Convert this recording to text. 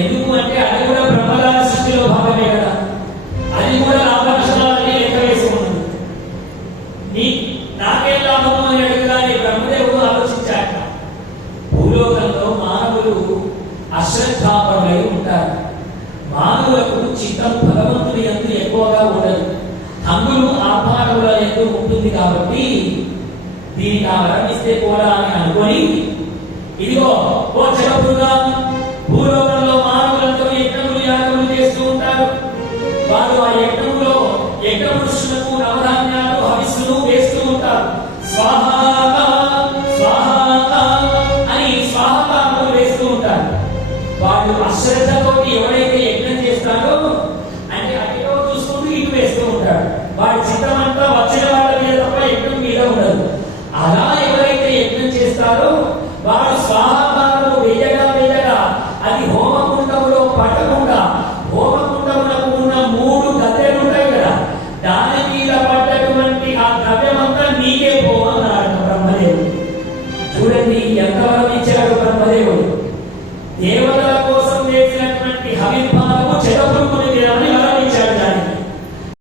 ఎందుకు అంటే అది కూడా బ్రహ్మగారి సృష్టిలో భాగమే కదా. అది కూడా లాభలక్షణాలని లెక్క వేసి ఉన్నది నీ నాకే లాభము అని అడుగుదాని బ్రహ్మదేవుడు ఆలోచించాక భూలోకంలో మానవులు అశ్రద్ధాపరులై ఉంటారు. మానవులకు చిత్తం భగవంతుని ఎందు ఎక్కువగా ఉండదు. హంగులు ఆత్మానవుల ఎందు ఉంటుంది కాబట్టి దీనికి ఆ వరం ఇస్తే కూడా అని అనుకొని ఇదిగో ఓ జగపురుగా యజ్ఞములు చేస్తూ ఉంటారు. వారు ఆ యజ్ఞములో యజ్ఞ పురుషులకు నవధాన్యాలు హవిస్సులు వేస్తూ ఉంటారు. స్వాహ స్వాహ అని స్వాహకాములు వేస్తూ ఉంటారు. వాళ్ళు అశ్రద్ధతోటి ఎవరైతే యజ్ఞం చేస్తారో అంటే అటులో చూసుకుంటూ ఇటు వేస్తూ ఉంటారు. వాడి చిత్తం అంతా వచ్చిన వాళ్ళ మీద తప్ప యజ్ఞం మీద ఉండదు. అలా ఎవరైతే యజ్ఞం చేస్తారో వాడు Amen.